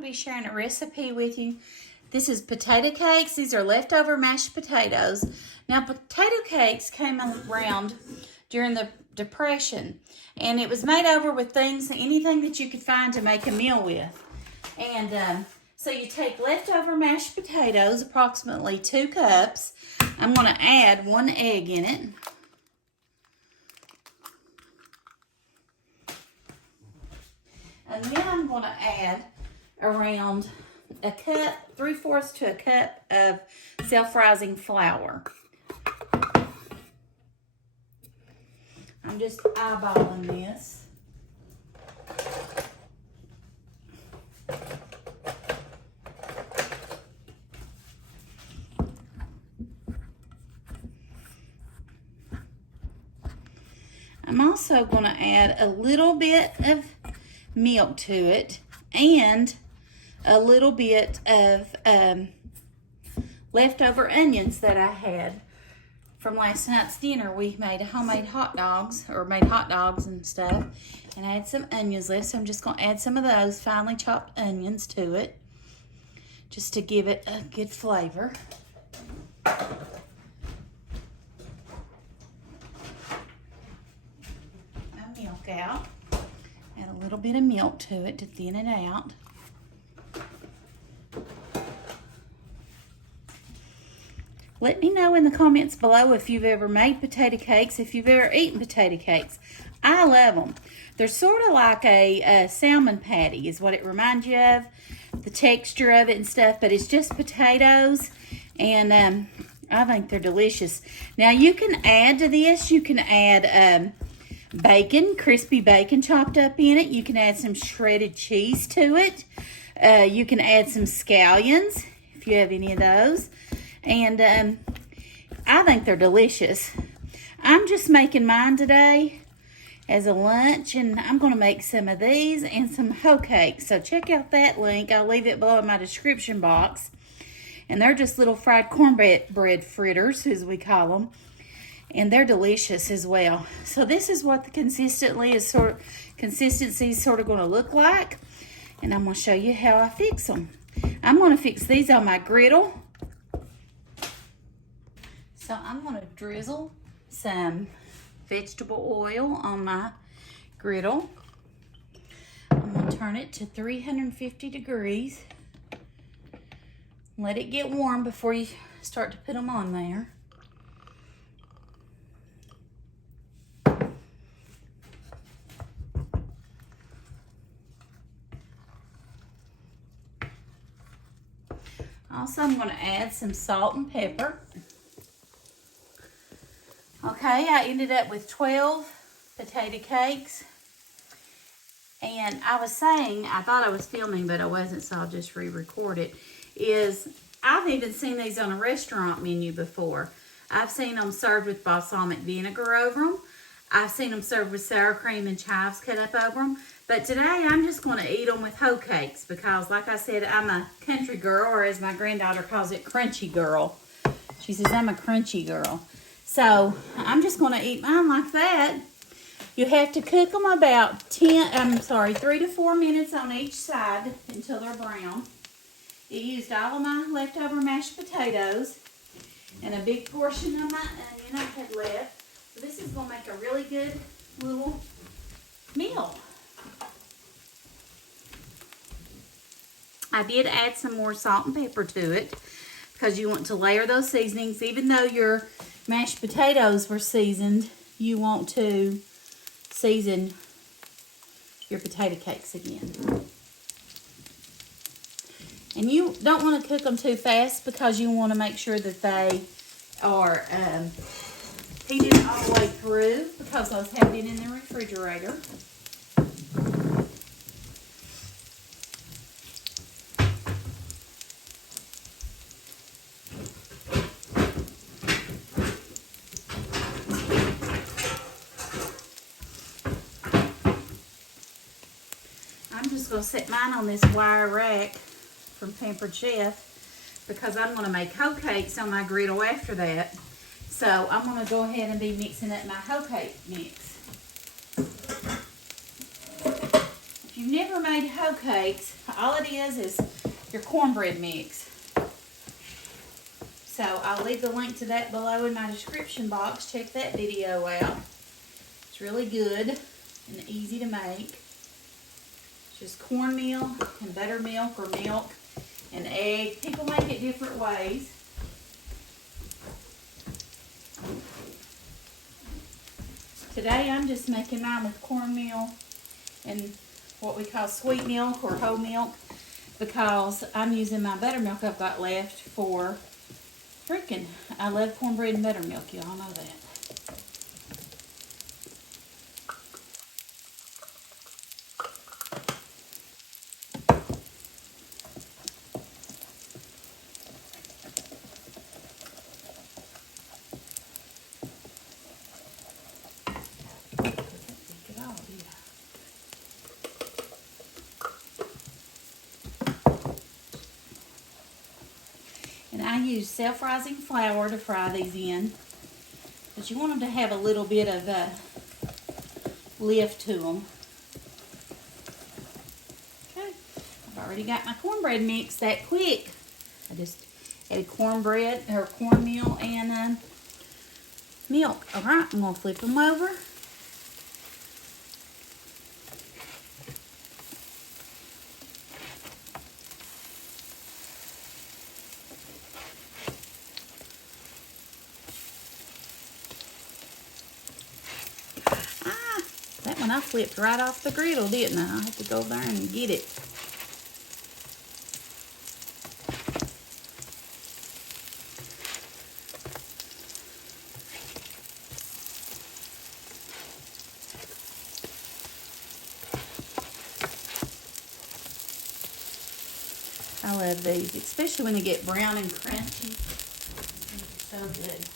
going to be sharing a recipe with you. This is potato cakes. These are leftover mashed potatoes. Now, potato cakes came around during the Depression, and it was made over with anything that you could find to make a meal with. And so you take leftover mashed potatoes, approximately 2 cups. I'm going to add 1 egg in it. And then I'm going to add around a cup, 3/4 to a cup of self-rising flour. I'm just eyeballing this. I'm also going to add a little bit of milk to it and a little bit of leftover onions that I had from last night's dinner. We made homemade hot dogs, or made hot dogs and stuff, and I had some onions left, so I'm just going to add some of those finely chopped onions to it just to give it a good flavor. Milk out. Add a little bit of milk to it to thin it out. Let me know in the comments below if you've ever made potato cakes, if you've ever eaten potato cakes. I love them. They're sort of like a salmon patty is what it reminds you of, the texture of it and stuff, but it's just potatoes, and I think they're delicious. Now you can add to this, you can add bacon, crispy bacon chopped up in it. You can add some shredded cheese to it. You can add some scallions if you have any of those. And I think they're delicious. I'm just making mine today as a lunch, and I'm going to make some of these and some hoe cakes. So check out that link. I'll leave it below in my description box. And they're just little fried cornbread fritters, as we call them. And they're delicious as well. So this is what the consistency is sort of going to look like. And I'm going to show you how I fix them. I'm going to fix these on my griddle. So I'm going to drizzle some vegetable oil on my griddle. I'm going to turn it to 350 degrees. Let it get warm before you start to put them on there. Also, I'm going to add some salt and pepper. Okay, I ended up with 12 potato cakes. And I was saying, I thought I was filming, but I wasn't, so I'll just re-record it. I've even seen these on a restaurant menu before. I've seen them served with balsamic vinegar over them. I've seen them served with sour cream and chives cut up over them. But today, I'm just going to eat them with hoe cakes because, like I said, I'm a country girl, or as my granddaughter calls it, crunchy girl. She says, I'm a crunchy girl. So, I'm just going to eat mine like that. You have to cook them about 3 to 4 minutes on each side until they're brown. It used all of my leftover mashed potatoes and a big portion of my onion I had left. So this is going to make a really good little meal. I did add some more salt and pepper to it because you want to layer those seasonings. Even though your mashed potatoes were seasoned, you want to season your potato cakes again. And you don't want to cook them too fast because you want to make sure that they are heated all the way through because those have been in the refrigerator. I'm just going to set mine on this wire rack from Pampered Chef because I'm going to make hoe cakes on my griddle after that. So I'm going to go ahead and be mixing up my hoe cake mix. If you've never made hoe cakes, All it is your cornbread mix. So I'll leave the link to that below in my description box. Check that video out. It's really good and easy to make. It's just cornmeal and buttermilk or milk and egg. People make it different ways. Today I'm just making mine with cornmeal and what we call sweet milk or whole milk, because I'm using my buttermilk I've got left for I love cornbread and buttermilk, y'all know that. And I use self-rising flour to fry these in, but you want them to have a little bit of lift to them. Okay, I've already got my cornbread mix that quick. I just added cornbread or cornmeal and milk. All right, I'm gonna flip them over. That one I flipped right off the griddle, didn't I? I have to go there and get it. I love these, especially when they get brown and crunchy. They're so good.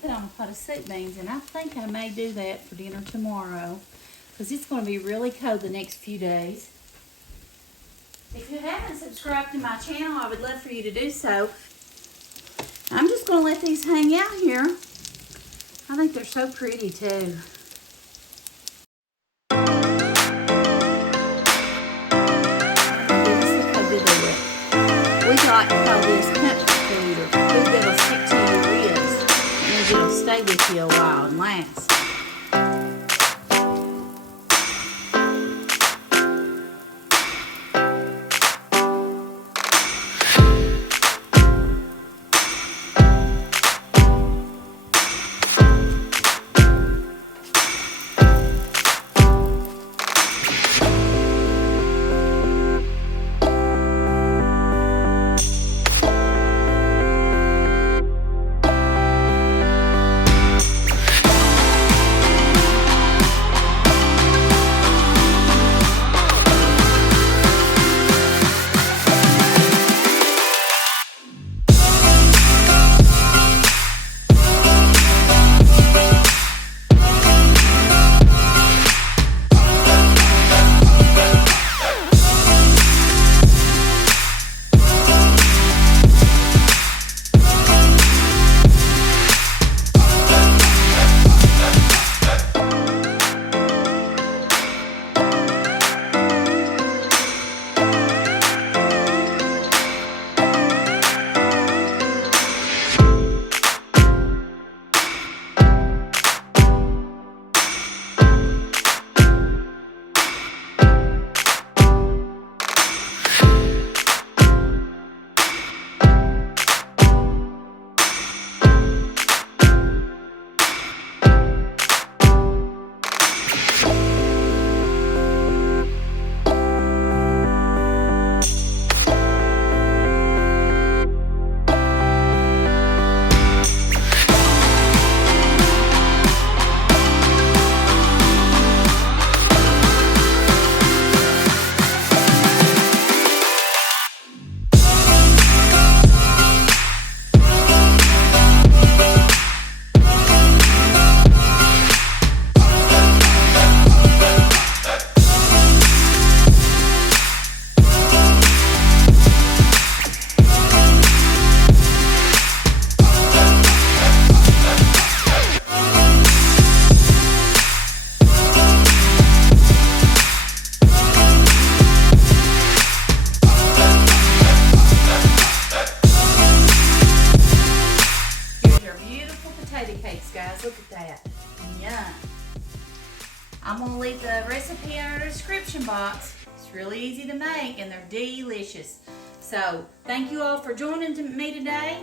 Put on a pot of soup beans, and I think I may do that for dinner tomorrow because it's going to be really cold the next few days. If you haven't subscribed to my channel, I would love for you to do so. I'm just going to let these hang out here. I think they're so pretty too. We like to call this comfort food or food that'll stick to your ribs. It'll stay with you a while and last. I'm going to leave the recipe in our description box. It's really easy to make and they're delicious. So thank you all for joining me today.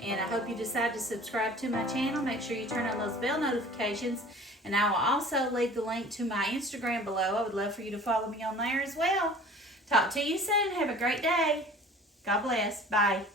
And I hope you decide to subscribe to my channel. Make sure you turn on those bell notifications. And I will also leave the link to my Instagram below. I would love for you to follow me on there as well. Talk to you soon. Have a great day. God bless. Bye.